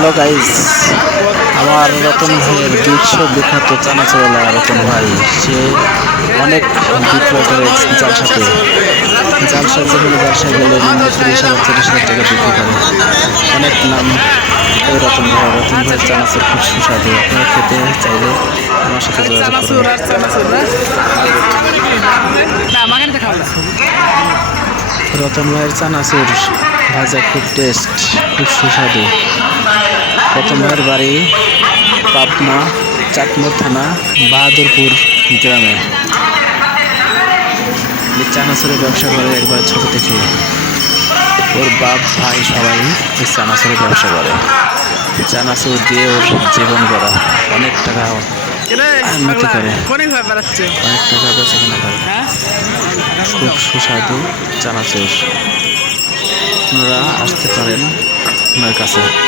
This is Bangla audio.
হ্যালো গাইস আমার রতন ভাইয়ের বিশ্ব বিখ্যাত চানাচুরলা রতন ভাই সে অনেক বিক্রয় করে জালসাতে জালসা ব্যবসায় গেলে নিম্ন তিরিশ হাজার চল্লিশ হাজার টাকা বিক্রি করে। অনেক নাম এই রতন ভাই রতন ভাইয়ের চানাচুর খুব সুস্বাদু আপনারা খেতে চাইলে আমার সাথে যোগাযোগ করুন। রতন ভাইয়ের চানাচুর ভাজা খুব টেস্ট খুব সুস্বাদু। ভাইয়ের বাড়ি পাবনা চাটমোর থানা বাহাদুরপুর গ্রামে। এই চানাচুরের ব্যবসা করে একবার ছোট থেকে। ওর বাপ ভাই সবাই এই চানাচুরের ব্যবসা করে। চানাচুর দিয়ে ওর জীবন করা অনেক টাকা উন্নতি করে। অনেক টাকা করে। হ্যাঁ? খুব সুস্বাদু চানাচুর। আপনারা আসতে পারেন ওনার কাছে।